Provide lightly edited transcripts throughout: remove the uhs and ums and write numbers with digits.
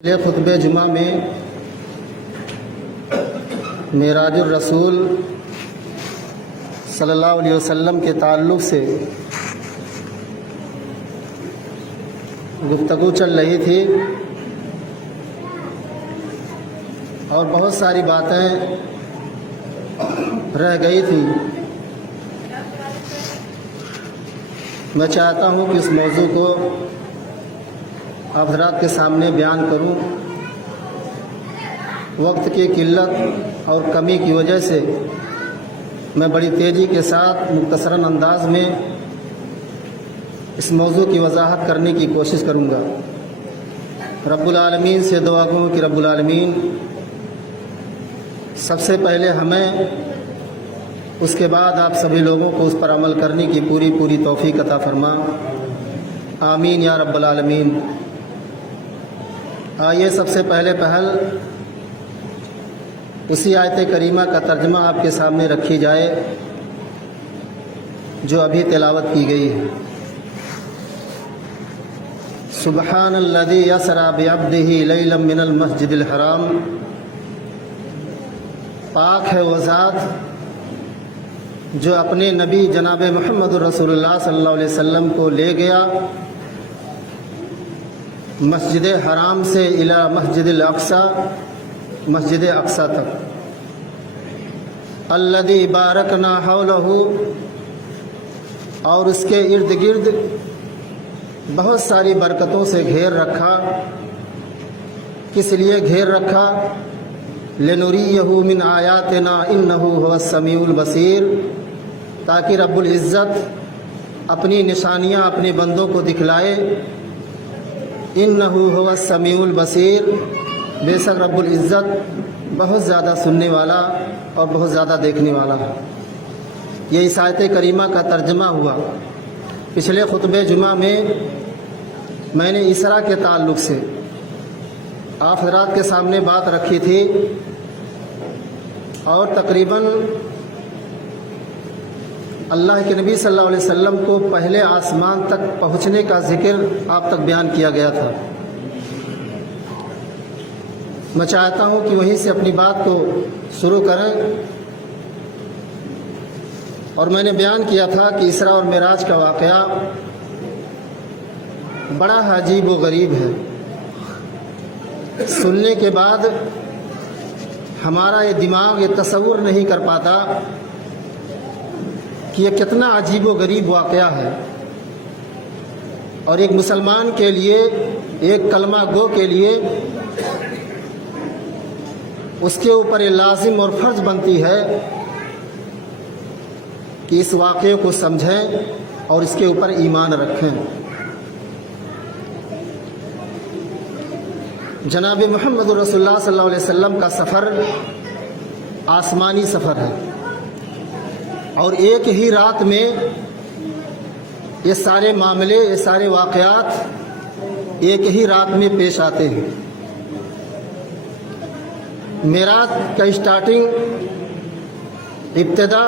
یہ خطبہ جمعہ میں معراج الرسول صلی اللہ علیہ وسلم کے تعلق سے گفتگو چل رہی تھی اور بہت ساری باتیں رہ گئی تھی۔ میں چاہتا ہوں کہ اس موضوع کو آپ حضرات کے سامنے بیان کروں۔ وقت کی قلت اور کمی کی وجہ سے میں بڑی تیزی کے ساتھ مختصراً انداز میں اس موضوع کی وضاحت کرنے کی کوشش کروں گا۔ رب العالمین سے دعا کروں کہ رب العالمین سب سے پہلے ہمیں، اس کے بعد آپ سبھی لوگوں کو اس پر عمل کرنے کی پوری توفیق عطا فرما، آمین یا رب العالمین۔ آئیے سب سے پہلے اسی آیت کریمہ کا ترجمہ آپ کے سامنے رکھی جائے جو ابھی تلاوت کی گئی ہے۔ سبحان الذی اسری بعبدہ لیلا من المسجد الحرام، پاک ہے وہ ذات جو اپنے نبی جناب محمد رسول اللہ صلی اللہ علیہ وسلم کو لے گیا مسجد حرام سے الی مسجد الاقصی، مسجد اقصی تک، الذی بارکنا حولہ، اور اس کے ارد گرد بہت ساری برکتوں سے گھیر رکھا۔ کس لیے گھیر رکھا؟ لنریہ من آیاتنا انہ هو السمیع البصیر، تاکہ رب العزت اپنی نشانیاں اپنے بندوں کو دکھلائے۔ انہ هو السمیع البصیر، بے شک رب العزت بہت زیادہ سننے والا اور بہت زیادہ دیکھنے والا ہے۔ یہ اس آیت کریمہ کا ترجمہ ہوا۔ پچھلے خطبہ جمعہ میں نے اسرا کے تعلق سے آپ حضرات کے سامنے بات رکھی تھی، اور تقریباً اللہ کے نبی صلی اللہ علیہ وسلم کو پہلے آسمان تک پہنچنے کا ذکر آپ تک بیان کیا گیا تھا۔ میں چاہتا ہوں کہ وہیں سے اپنی بات کو شروع کریں، اور میں نے بیان کیا تھا کہ اسراء اور معراج کا واقعہ بڑا عجیب و غریب ہے۔ سننے کے بعد ہمارا یہ دماغ یہ تصور نہیں کر پاتا کہ یہ کتنا عجیب و غریب واقعہ ہے، اور ایک مسلمان کے لیے، ایک کلمہ گو کے لیے اس کے اوپر یہ لازم اور فرض بنتی ہے کہ اس واقعے کو سمجھیں اور اس کے اوپر ایمان رکھیں۔ جناب محمد رسول اللہ صلی اللہ علیہ وسلم کا سفر آسمانی سفر ہے، اور ایک ہی رات میں یہ سارے معاملے، یہ سارے واقعات ایک ہی رات میں پیش آتے ہیں۔ معراج کا ابتدا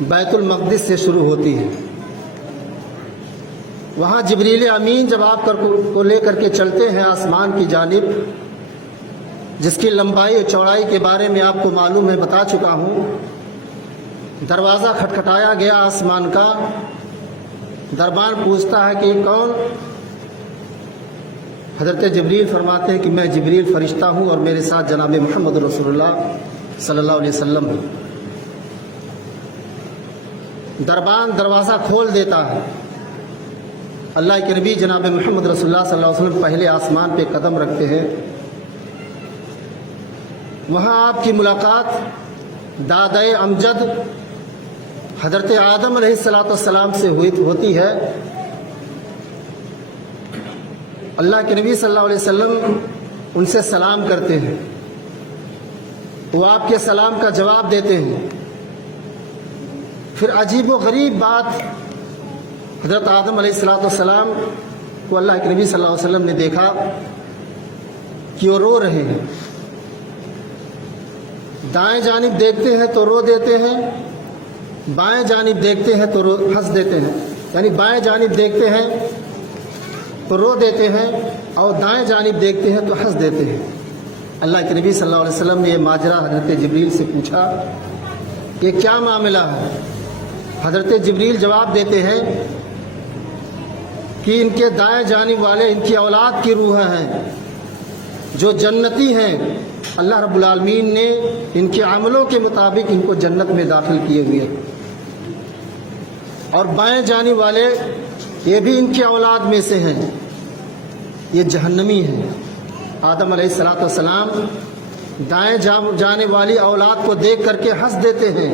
بیت المقدس سے شروع ہوتی ہے۔ وہاں جبریل امین جب آپ کو لے کر کے چلتے ہیں آسمان کی جانب، جس کی لمبائی اور چوڑائی کے بارے میں آپ کو معلوم ہے، بتا چکا ہوں۔ دروازہ کھٹکھٹایا گیا آسمان کا، دربان پوچھتا ہے کہ کون؟ حضرت جبریل فرماتے ہیں کہ میں جبریل فرشتہ ہوں، اور میرے ساتھ جناب محمد رسول اللہ صلی اللہ علیہ وسلم ہے۔ دربان دروازہ کھول دیتا ہے۔ اللہ کے نبی جناب محمد رسول اللہ صلی اللہ علیہ وسلم پہلے آسمان پہ قدم رکھتے ہیں۔ وہاں آپ کی ملاقات دادائے امجد حضرت آدم علیہ السلام سے ہوتی ہے۔ اللہ کے نبی صلی اللہ علیہ وسلم ان سے سلام کرتے ہیں، وہ آپ کے سلام کا جواب دیتے ہیں۔ پھر عجیب و غریب بات، حضرت آدم علیہ السلام کو اللہ کے نبی صلی اللہ علیہ وسلم نے دیکھا کہ وہ رو رہے ہیں۔ دائیں جانب دیکھتے ہیں تو رو دیتے ہیں، بائیں جانب دیکھتے ہیں تو ہنس دیتے ہیں۔ یعنی بائیں جانب دیکھتے ہیں تو رو دیتے ہیں اور دائیں جانب دیکھتے ہیں تو ہنس دیتے ہیں۔ اللہ کے نبی صلی اللہ علیہ وسلم نے یہ ماجرا حضرت جبریل سے پوچھا، یہ کیا معاملہ ہے؟ حضرت جبریل جواب دیتے ہیں کہ ان کے دائیں جانب والے ان کی اولاد کی روحیں ہیں جو جنتی ہیں، اللہ رب العالمین نے ان کے عملوں کے مطابق ان کو جنت میں داخل کیے ہوئے ہیں، اور بائیں جانب والے یہ بھی ان کی اولاد میں سے ہیں، یہ جہنمی ہیں۔ آدم علیہ السلام دائیں جانے والی اولاد کو دیکھ کر کے ہنس دیتے ہیں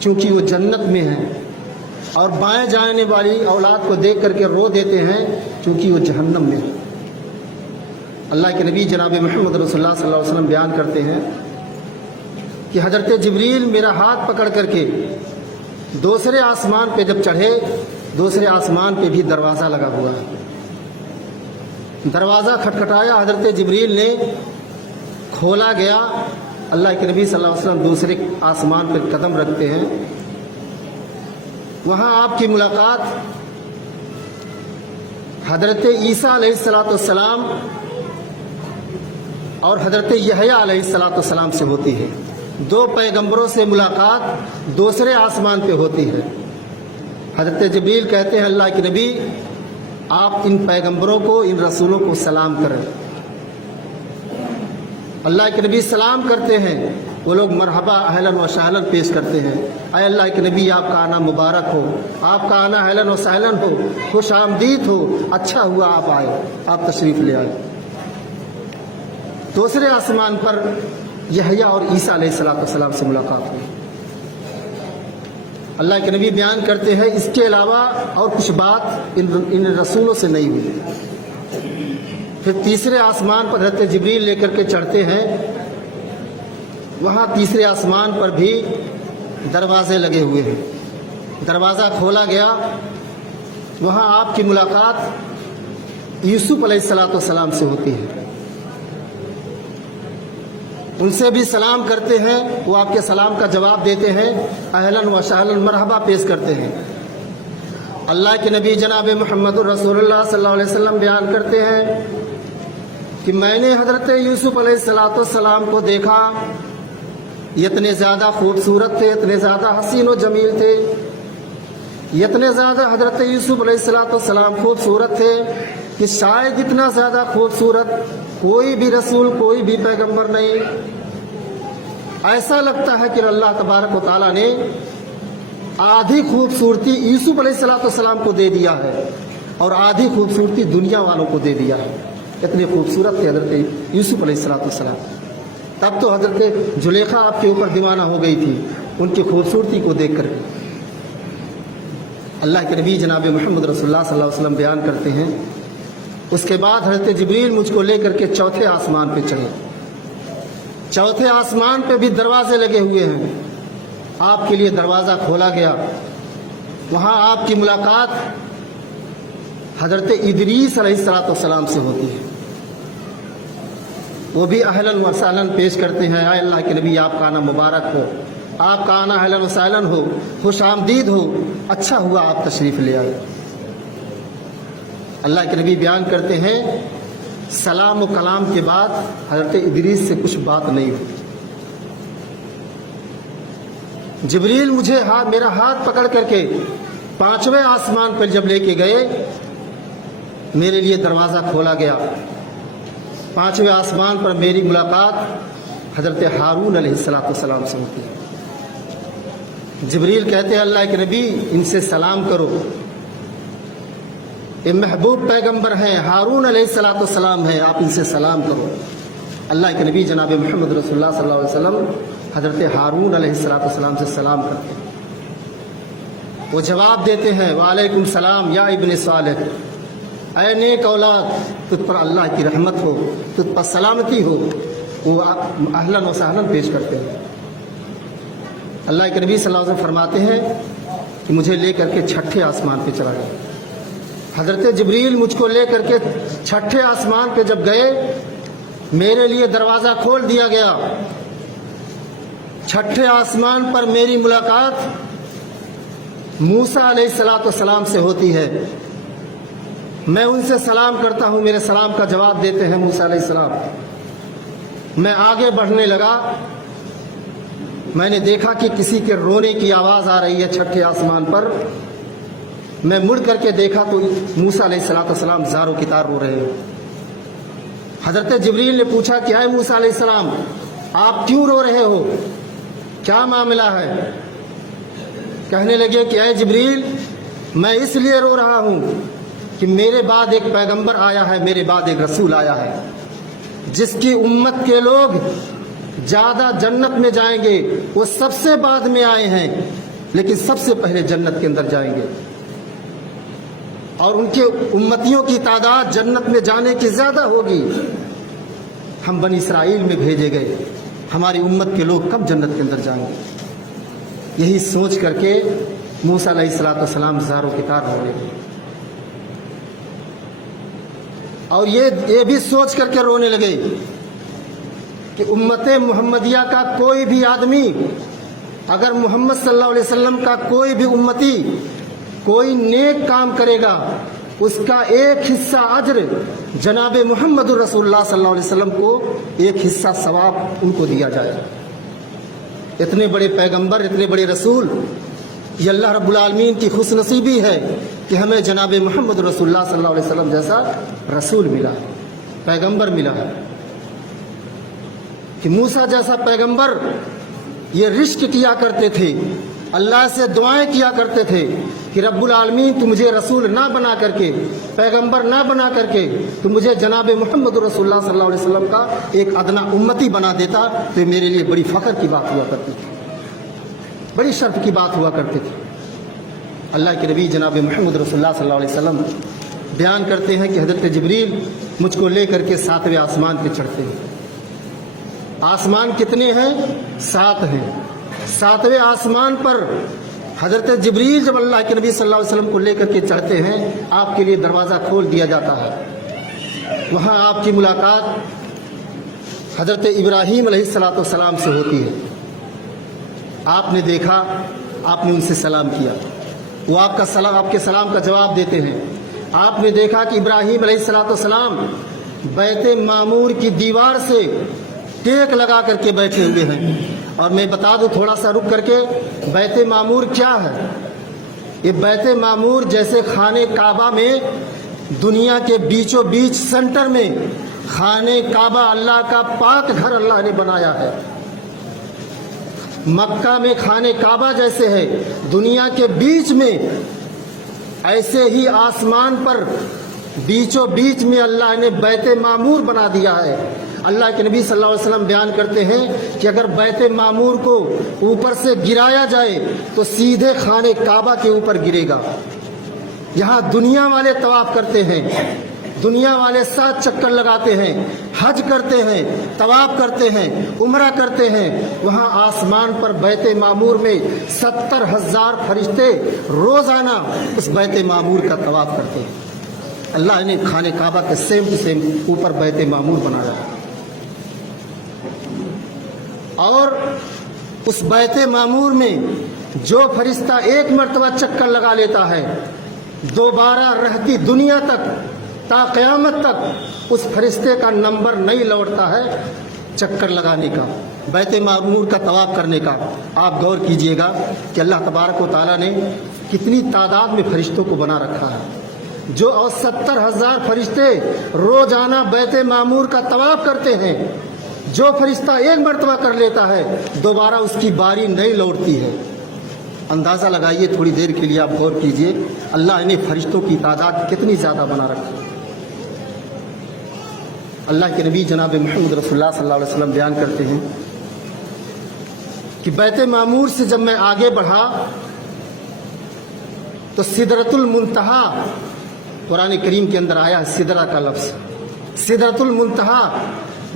چونکہ وہ جنت میں ہیں، اور بائیں جانے والی اولاد کو دیکھ کر کے رو دیتے ہیں چونکہ وہ جہنم میں ہیں۔ اللہ کے نبی جناب محمد رسول اللہ صلی اللہ علیہ وسلم بیان کرتے ہیں کہ حضرت جبریل میرا ہاتھ پکڑ کر کے دوسرے آسمان پہ جب چڑھے، دوسرے آسمان پہ بھی دروازہ لگا ہوا ہے، دروازہ کھٹکھٹایا، حضرت جبریل نے کھولا گیا۔ اللہ کے نبی صلی اللہ علیہ وسلم دوسرے آسمان پر قدم رکھتے ہیں، وہاں آپ کی ملاقات حضرت عیسیٰ علیہ السلام اور حضرت یحییٰ علیہ السلام سے ہوتی ہے۔ دو پیغمبروں سے ملاقات دوسرے آسمان پہ ہوتی ہے۔ حضرت جبریل کہتے ہیں اللہ کے نبی آپ ان پیغمبروں کو، ان رسولوں کو سلام کریں۔ اللہ کے نبی سلام کرتے ہیں، وہ لوگ مرحبا اہلاً و سہلاً پیش کرتے ہیں، اے اللہ کے نبی آپ کا آنا مبارک ہو، آپ کا آنا اہلاً و سہلاً ہو، خوش آمدید ہو، اچھا ہوا آپ آئے، آپ تشریف لے آئے۔ دوسرے آسمان پر یحییٰ اور عیسیٰ علیہ السلام سے ملاقات ہوئی۔ اللہ کے نبی بیان کرتے ہیں اس کے علاوہ اور کچھ بات ان رسولوں سے نہیں ہوئی۔ پھر تیسرے آسمان پر حضرت جبریل لے کر کے چڑھتے ہیں، وہاں تیسرے آسمان پر بھی دروازے لگے ہوئے ہیں، دروازہ کھولا گیا، وہاں آپ کی ملاقات یوسف علیہ السلام سے ہوتی ہے۔ ان سے بھی سلام کرتے ہیں، وہ آپ کے سلام کا جواب دیتے ہیں، اہلاً و سہلاً مرحبا پیش کرتے ہیں۔ اللہ کے نبی جناب محمد رسول اللہ صلی اللہ علیہ وسلم بیان کرتے ہیں کہ میں نے حضرت یوسف علیہ السلام کو دیکھا، یہ اتنے زیادہ خوبصورت تھے، اتنے زیادہ حسین و جمیل تھے، یہ اتنے زیادہ حضرت یوسف علیہ السلام خوبصورت تھے کہ شاید اتنا زیادہ خوبصورت کوئی بھی رسول، کوئی بھی پیغمبر نہیں۔ ایسا لگتا ہے کہ اللہ تبارک و تعالیٰ نے آدھی خوبصورتی یوسف علیہ السلام کو دے دیا ہے اور آدھی خوبصورتی دنیا والوں کو دے دیا ہے، اتنے خوبصورت تھے حضرت یوسف علیہ السلام۔ تب تو حضرت زلیخا آپ کے اوپر دیوانہ ہو گئی تھی ان کی خوبصورتی کو دیکھ کر۔ اللہ کے نبی جناب محمد رسول اللہ صلی اللہ علیہ وسلم بیان کرتے ہیں اس کے بعد حضرت جبریل مجھ کو لے کر کے چوتھے آسمان پہ چڑھے۔ چوتھے آسمان پہ بھی دروازے لگے ہوئے ہیں، آپ کے لیے دروازہ کھولا گیا، وہاں آپ کی ملاقات حضرت ادریس علیہ السلام سے ہوتی ہے۔ وہ بھی اہلاً و سہلاً پیش کرتے ہیں، اے اللہ کے نبی آپ کا آنا مبارک ہو، آپ کا آنا اہلاً و سہلاً ہو، خوش آمدید ہو، اچھا ہوا آپ تشریف لے آئے۔ اللہ کے نبی بیان کرتے ہیں سلام و کلام کے بعد حضرت ادریس سے کچھ بات نہیں ہوتی۔ جبریل مجھے میرا ہاتھ پکڑ کر کے پانچویں آسمان پر جب لے کے گئے، میرے لیے دروازہ کھولا گیا، پانچویں آسمان پر میری ملاقات حضرت ہارون علیہ السلام سے ہوتی ہے۔ جبریل کہتے ہیں اللہ کے نبی ان سے سلام کرو، یہ محبوب پیغمبر ہیں، ہارون علیہ السلام ہیں، آپ ان سے سلام کرو۔ اللہ کے نبی جناب محمد رسول اللہ صلی اللہ علیہ وسلم حضرت ہارون علیہ السلام سے سلام کرتے ہیں، وہ جواب دیتے ہیں وعلیکم السلام یا ابن صالح، اے نیک اولاد تجھ پر اللہ کی رحمت ہو، تجھ پر سلامتی ہو، وہ اہلاً و سہلاً پیش کرتے ہیں۔ اللہ کے نبی صلی اللہ علیہ وسلم فرماتے ہیں کہ مجھے لے کر کے چھٹے آسمان پہ چلا گیا۔ حضرت جبریل مجھ کو لے کر کے چھٹے آسمان پہ جب گئے، میرے لیے دروازہ کھول دیا گیا، چھٹے آسمان پر میری ملاقات موسیٰ علیہ السلام سے ہوتی ہے۔ میں ان سے سلام کرتا ہوں، میرے سلام کا جواب دیتے ہیں موسیٰ علیہ السلام۔ میں آگے بڑھنے لگا، میں نے دیکھا کہ کسی کے رونے کی آواز آ رہی ہے چھٹے آسمان پر۔ میں مڑ کر کے دیکھا تو موسیٰ علیہ السلام زار و کتار رو رہے ہیں۔ حضرت جبریل نے پوچھا کہ اے موسیٰ علیہ السلام، آپ کیوں رو رہے ہو؟ کیا معاملہ ہے؟ کہنے لگے کہ اے جبریل، میں اس لیے رو رہا ہوں کہ میرے بعد ایک پیغمبر آیا ہے، میرے بعد ایک رسول آیا ہے، جس کی امت کے لوگ زیادہ جنت میں جائیں گے۔ وہ سب سے بعد میں آئے ہیں، لیکن سب سے پہلے جنت کے اندر جائیں گے، اور ان کے امتیوں کی تعداد جنت میں جانے کی زیادہ ہوگی۔ ہم بنی اسرائیل میں بھیجے گئے، ہماری امت کے لوگ کب جنت کے اندر جائیں گے؟ یہی سوچ کر کے موسیٰ علیہ السلام زار و کتار ہو رہے، اور یہ بھی سوچ کر کے رونے لگے کہ امت محمدیہ کا کوئی بھی آدمی، اگر محمد صلی اللہ علیہ وسلم کا کوئی بھی امتی کوئی نیک کام کرے گا، اس کا ایک حصہ اجر جناب محمد رسول اللہ صلی اللہ علیہ وسلم کو ایک حصہ ثواب ان کو دیا جائے۔ اتنے بڑے پیغمبر، اتنے بڑے رسول، یہ اللہ رب العالمین کی خوش نصیبی ہے کہ ہمیں جناب محمد رسول اللہ صلی اللہ علیہ وسلم جیسا رسول ملا ہے، پیغمبر ملا ہے۔ کہ موسیٰ جیسا پیغمبر یہ رشک کیا کرتے تھے، اللہ سے دعائیں کیا کرتے تھے کہ رب العالمین تو مجھے رسول نہ بنا کر کے، پیغمبر نہ بنا کر کے، تو مجھے جناب محمد رسول اللہ صلی اللہ علیہ وسلم کا ایک ادنا امتی بنا دیتا تو یہ میرے لیے بڑی فخر کی بات ہوا کرتی تھی، بڑی شرف کی بات ہوا کرتی تھی۔ اللہ کے نبی جناب محمد رسول اللہ صلی اللہ علیہ وسلم بیان کرتے ہیں کہ حضرت جبریل مجھ کو لے کر کے 7ویں آسمان پہ چڑھتے ہیں۔ آسمان کتنے ہیں؟ 7 ہیں۔ 7ویں آسمان پر حضرت جبریل جب اللہ کے نبی صلی اللہ علیہ وسلم کو لے کر کے چڑھتے ہیں، آپ کے لیے دروازہ کھول دیا جاتا ہے۔ وہاں آپ کی ملاقات حضرت ابراہیم علیہ السلام سے ہوتی ہے۔ آپ نے دیکھا، آپ نے ان سے سلام کیا، وہ آپ کے سلام کا جواب دیتے ہیں۔ آپ نے دیکھا کہ ابراہیم علیہ السلام بیت معمور کی دیوار سے ٹیک لگا کر کے بیٹھے ہوئے ہیں۔ اور میں بتا دوں تھوڑا سا رک کر کے، بیت معمور کیا ہے؟ یہ بیت معمور جیسے خانہ کعبہ میں دنیا کے بیچوں بیچ سینٹر میں خانہ کعبہ اللہ کا پاک گھر اللہ نے بنایا ہے۔ مکہ میں خانہ کعبہ جیسے ہے دنیا کے بیچ میں، ایسے ہی آسمان پر بیچوں بیچ میں اللہ نے بیت معمور بنا دیا ہے۔ اللہ کے نبی صلی اللہ علیہ وسلم بیان کرتے ہیں کہ اگر بیت معمور کو اوپر سے گرایا جائے تو سیدھے خانہ کعبہ کے اوپر گرے گا۔ یہاں دنیا والے طواف کرتے ہیں، دنیا والے 7 چکر لگاتے ہیں، حج کرتے ہیں، طواف کرتے ہیں، عمرہ کرتے ہیں۔ وہاں آسمان پر بیت معمور میں 70,000 فرشتے روزانہ اس بیت معمور کا طواف کرتے ہیں۔ اللہ نے خانہ کعبہ کے سیم ٹو سیم اوپر بیت معمور بنایا، اور اس بیت معمور میں جو فرشتہ ایک مرتبہ چکر لگا لیتا ہے، دوبارہ رہتی دنیا تک تا قیامت تک اس فرشتے کا نمبر نہیں لوٹتا ہے چکر لگانے کا، بیت معمور کا طواف کرنے کا۔ آپ غور کیجئے گا کہ اللہ تبارک و تعالیٰ نے کتنی تعداد میں فرشتوں کو بنا رکھا ہے، جو 70,000 فرشتے روزانہ بیت معمور کا طواف کرتے ہیں۔ جو فرشتہ ایک مرتبہ کر لیتا ہے دوبارہ اس کی باری نہیں لوٹتی ہے۔ اندازہ لگائیے، تھوڑی دیر کے لیے آپ غور کیجئے، اللہ نے فرشتوں کی تعداد کتنی زیادہ بنا رکھی۔ اللہ کے نبی جناب محمد رسول اللہ صلی اللہ علیہ وسلم بیان کرتے ہیں کہ بیت معمور سے جب میں آگے بڑھا تو سدرۃ المنتہا، قرآن کریم کے اندر آیا ہے سدرہ کا لفظ، سدرۃ المنتہا،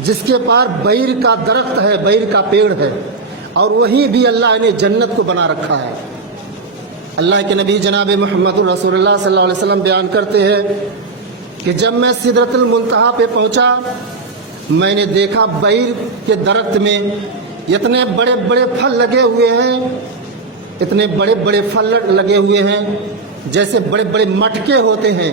جس کے پار بیر کا درخت ہے، بیر کا پیڑ ہے، اور وہیں بھی اللہ نے جنت کو بنا رکھا ہے۔ اللہ کے نبی جناب محمد رسول اللہ صلی اللہ علیہ وسلم بیان کرتے ہیں کہ جب میں سدرۃ المنتہا پہ پہنچا، میں نے دیکھا بیر کے درخت میں اتنے بڑے بڑے پھل لگے ہوئے ہیں، اتنے بڑے بڑے پھل لگے ہوئے ہیں جیسے بڑے بڑے مٹکے ہوتے ہیں،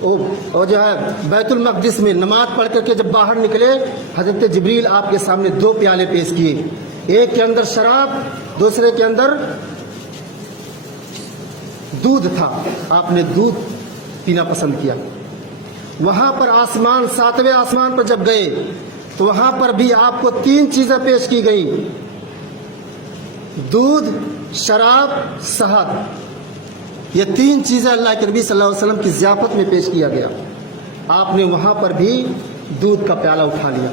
اور جو ہے بیت المقدس میں نماز پڑھ کر کے جب باہر نکلے، حضرت جبریل آپ کے سامنے 2 پیالے پیش کیے، ایک کے اندر شراب، دوسرے کے اندر دودھ تھا، آپ نے دودھ پینا پسند کیا۔ وہاں پر آسمان 7ویں آسمان پر جب گئے تو وہاں پر بھی آپ کو 3 چیزیں پیش کی گئیں، دودھ، شراب، شہد، یہ 3 چیزیں اللہ کے نبی صلی اللہ علیہ وسلم کی ضیافت میں پیش کیا گیا۔ آپ نے وہاں پر بھی دودھ کا پیالہ اٹھا لیا۔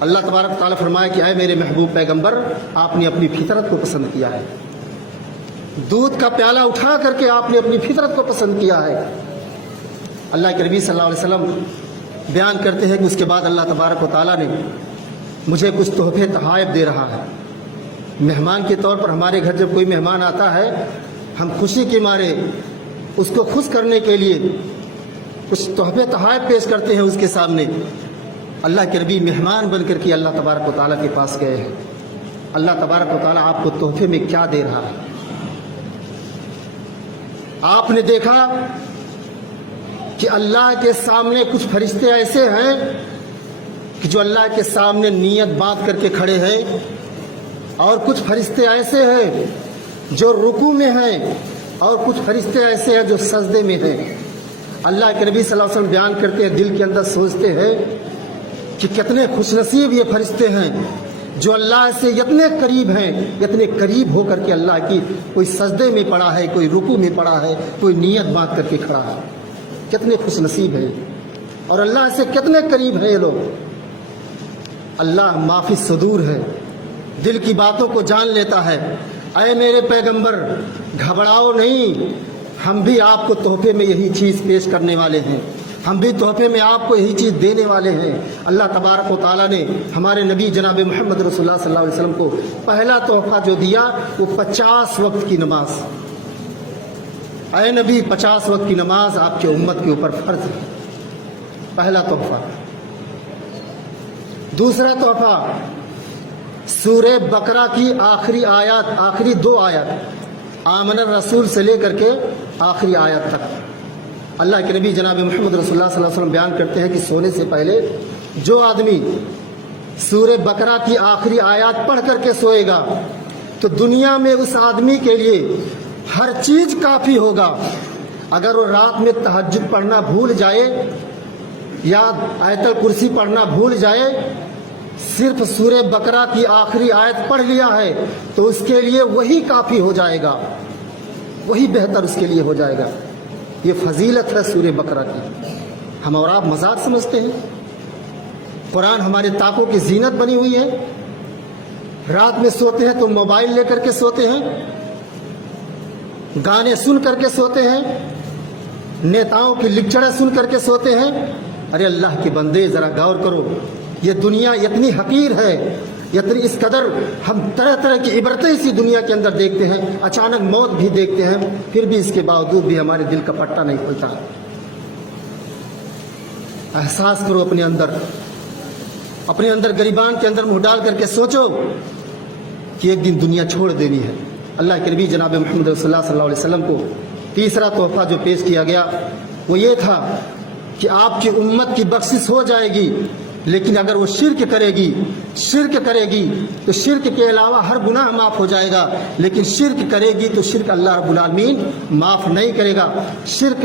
اللہ تبارک تعالیٰ فرمایا کہ اے میرے محبوب پیغمبر، آپ نے اپنی فطرت کو پسند کیا ہے، دودھ کا پیالہ اٹھا کر کے آپ نے اپنی فطرت کو پسند کیا ہے۔ اللہ کے نبی صلی اللہ علیہ وسلم بیان کرتے ہیں کہ اس کے بعد اللہ تبارک و تعالیٰ نے مجھے کچھ تحفے تحائف دے رہا ہے۔ مہمان کے طور پر ہمارے گھر جب کوئی مہمان آتا ہے، ہم خوشی کے مارے اس کو خوش کرنے کے لیے کچھ تحفے تحائف پیش کرتے ہیں اس کے سامنے۔ اللہ کے نبی مہمان بن کر کے اللہ تبارک و تعالیٰ کے پاس گئے ہیں۔ اللہ تبارک و تعالیٰ آپ کو تحفے میں کیا دے رہا ہے؟ آپ نے دیکھا کہ اللہ کے سامنے کچھ فرشتے ایسے ہیں کہ جو اللہ کے سامنے نیت باندھ کر کے کھڑے ہیں، اور کچھ فرشتے ایسے ہیں جو رکوع میں ہیں، اور کچھ فرشتے ایسے ہیں جو سجدے میں ہیں۔ اللہ کے نبی صلی اللہ علیہ وسلم بیان کرتے ہیں، دل کے اندر سوچتے ہیں کہ کتنے خوش نصیب یہ فرشتے ہیں جو اللہ سے اتنے قریب ہیں، اتنے قریب ہو کر کے اللہ کی کوئی سجدے میں پڑا ہے، کوئی رکوع میں پڑا ہے، کوئی نیت باندھ کر کے کھڑا ہے۔ کتنے خوش نصیب ہیں اور اللہ سے کتنے قریب ہیں یہ لوگ۔ اللہ معافی صدور ہے، دل کی باتوں کو جان لیتا ہے۔ اے میرے پیغمبر، گھبراؤ نہیں، ہم بھی آپ کو تحفے میں یہی چیز پیش کرنے والے ہیں، ہم بھی تحفے میں آپ کو یہی چیز دینے والے ہیں۔ اللہ تبارک و تعالیٰ نے ہمارے نبی جناب محمد رسول اللہ صلی اللہ علیہ وسلم کو پہلا تحفہ جو دیا وہ 50 وقت کی نماز۔ اے نبی، 50 وقت کی نماز آپ کی امت کے اوپر فرض ہے، پہلا تحفہ۔ دوسرا تحفہ سورہ بقرہ کی آخری آیات، آخری 2 آیات، آمن الرسول سے لے کر کے آخری آیت تک۔ اللہ کے نبی جناب محمد رسول اللہ صلی اللہ علیہ وسلم بیان کرتے ہیں کہ سونے سے پہلے جو آدمی سورہ بقرہ کی آخری آیات پڑھ کر کے سوئے گا تو دنیا میں اس آدمی کے لیے ہر چیز کافی ہوگا۔ اگر وہ رات میں تہجد پڑھنا بھول جائے یا آیت الکرسی پڑھنا بھول جائے، صرف سورہ بقرہ کی آخری آیت پڑھ لیا ہے تو اس کے لیے وہی کافی ہو جائے گا، وہی بہتر اس کے لیے ہو جائے گا۔ یہ فضیلت ہے سورہ بقرہ کی۔ ہم اور آپ مذاق سمجھتے ہیں، قرآن ہمارے طاقوں کی زینت بنی ہوئی ہے۔ رات میں سوتے ہیں تو موبائل لے کر کے سوتے ہیں، گانے سن کر کے سوتے ہیں، نیتاؤں کی لیکچریں سن کر کے سوتے ہیں۔ ارے اللہ کے بندے، ذرا غور کرو، یہ دنیا اتنی حقیر ہے، اتنی اس قدر ہم طرح طرح کی عبرتیں اسی دنیا کے اندر دیکھتے ہیں، اچانک موت بھی دیکھتے ہیں، پھر بھی اس کے باوجود بھی ہمارے دل کا پٹا نہیں کھلتا۔ احساس کرو اپنے اندر گریبان کے اندر منہ ڈال کر کے سوچو کہ ایک دن دنیا چھوڑ دینی ہے۔ اللہ کے نبی جناب محمد رسول اللہ صلی اللہ علیہ وسلم کو تیسرا تحفہ جو پیش کیا گیا وہ یہ تھا کہ آپ کی امت کی بخشش ہو جائے گی، لیکن اگر وہ شرک کرے گی تو شرک کے علاوہ ہر گناہ معاف ہو جائے گا، لیکن شرک کرے گی تو شرک اللہ رب العالمین معاف نہیں کرے گا۔ شرک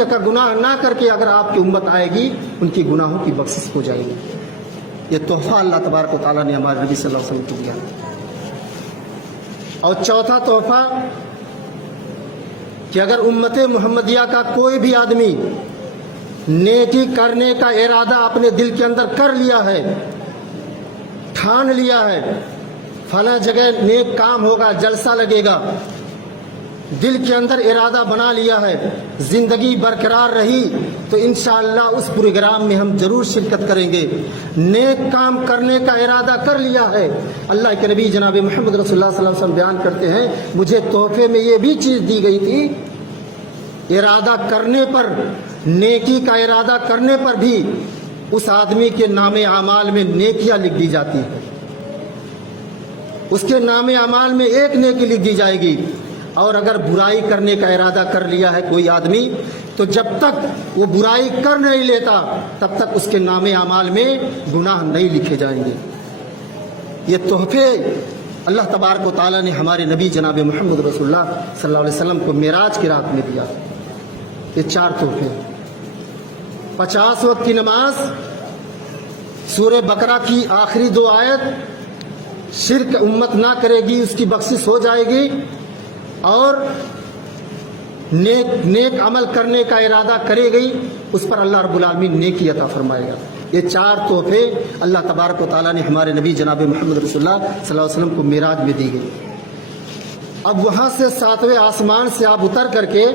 کا گناہ نہ کر کے اگر آپ کی امت آئے گی، ان کی گناہوں کی بخشش ہو جائے گی۔ یہ تحفہ اللہ تبارک و تعالیٰ نے ہمارے نبی صلی اللہ علیہ وسلم کو دیا۔ اور چوتھا تحفہ کہ اگر امت محمدیہ کا کوئی بھی آدمی نیکی کرنے کا ارادہ اپنے دل کے اندر کر لیا ہے، ٹھان لیا ہے، فلاں جگہ نیک کام ہوگا، جلسہ لگے گا، دل کے اندر ارادہ بنا لیا ہے، زندگی برقرار رہی تو انشاءاللہ اس پروگرام میں ہم ضرور شرکت کریں گے۔ نیک کام کرنے کا ارادہ کر لیا ہے، اللہ کے نبی جناب محمد رسول اللہ صلی اللہ علیہ وسلم بیان کرتے ہیں مجھے تحفے میں یہ بھی چیز دی گئی تھی، ارادہ کرنے پر، نیکی کا ارادہ کرنے پر بھی اس آدمی کے نام اعمال میں نیکیاں لکھ دی جاتی ہیں، اس کے نام اعمال میں ایک نیکی لکھ دی جائے گی، اور اگر برائی کرنے کا ارادہ کر لیا ہے کوئی آدمی تو جب تک وہ برائی کر نہیں لیتا تب تک اس کے نام اعمال میں گناہ نہیں لکھے جائیں گے۔ یہ تحفے اللہ تبارک و تعالیٰ نے ہمارے نبی جناب محمد رسول اللہ صلی اللہ علیہ وسلم کو معراج کی رات میں دیا۔ یہ 4 تحفے، 50 وقت کی نماز، سورہ بقرہ کی آخری 2 آیت، شرک امت نہ کرے گی اس کی بخشش ہو جائے گی، اور نیک عمل کرنے کا ارادہ کرے گئی اس پر اللہ رب العالمین نیکی عطا فرمائے گا۔ یہ 4 تحفے اللہ تبارک و تعالیٰ نے ہمارے نبی جناب محمد رسول اللہ صلی اللہ علیہ وسلم کو معراج میں دی گئی۔ اب وہاں سے 7ویں آسمان سے آپ اتر کر کے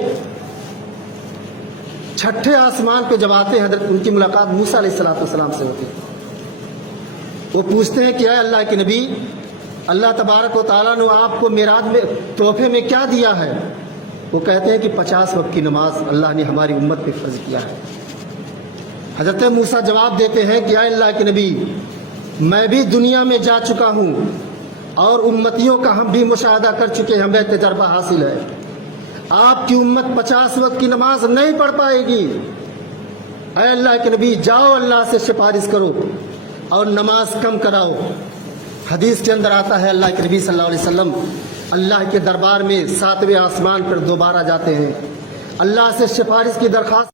6ٹھے آسمان پہ جب آتے ہیں، حضرت ان کی ملاقات موسیٰ علیہ السلام سے ہوتی ہے۔ وہ پوچھتے ہیں کہ اے اللہ کے نبی، اللہ تبارک و تعالیٰ نے آپ کو معراج میں تحفے میں کیا دیا ہے؟ وہ کہتے ہیں کہ 50 وقت کی نماز اللہ نے ہماری امت پہ فرض کیا ہے۔ حضرت موسیٰ جواب دیتے ہیں کہ اے اللہ کے نبی، میں بھی دنیا میں جا چکا ہوں اور امتیوں کا ہم بھی مشاہدہ کر چکے ہیں، ہمیں تجربہ حاصل ہے، آپ کی امت 50 وقت کی نماز نہیں پڑھ پائے گی۔ اے اللہ کے نبی، جاؤ اللہ سے سفارش کرو اور نماز کم کراؤ۔ حدیث کے اندر آتا ہے اللہ کے نبی صلی اللہ علیہ وسلم اللہ کے دربار میں 7ویں آسمان پر دوبارہ جاتے ہیں، اللہ سے سفارش کی درخواست